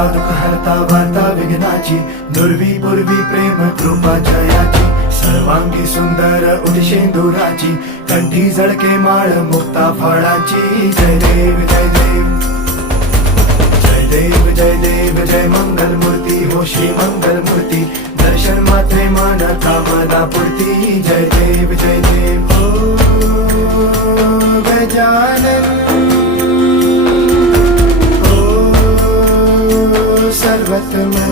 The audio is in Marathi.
हरता दुःख हरता वार्ता विघ्नाची, दुर्वी पूर्वी प्रेम कृपा जयाची, सर्वांगी सुंदर उदिशेंदुराची, कंठी झळके माळ मुक्ता फळाची. जय देव जय देव जय देव जय देव जय मंगल मूर्ती हो श्री मंगल मूर्ती, दर्शन मात्रे मन कामना पूर्ती. जय देव जय देव हो गजानन हो सर्वतमन.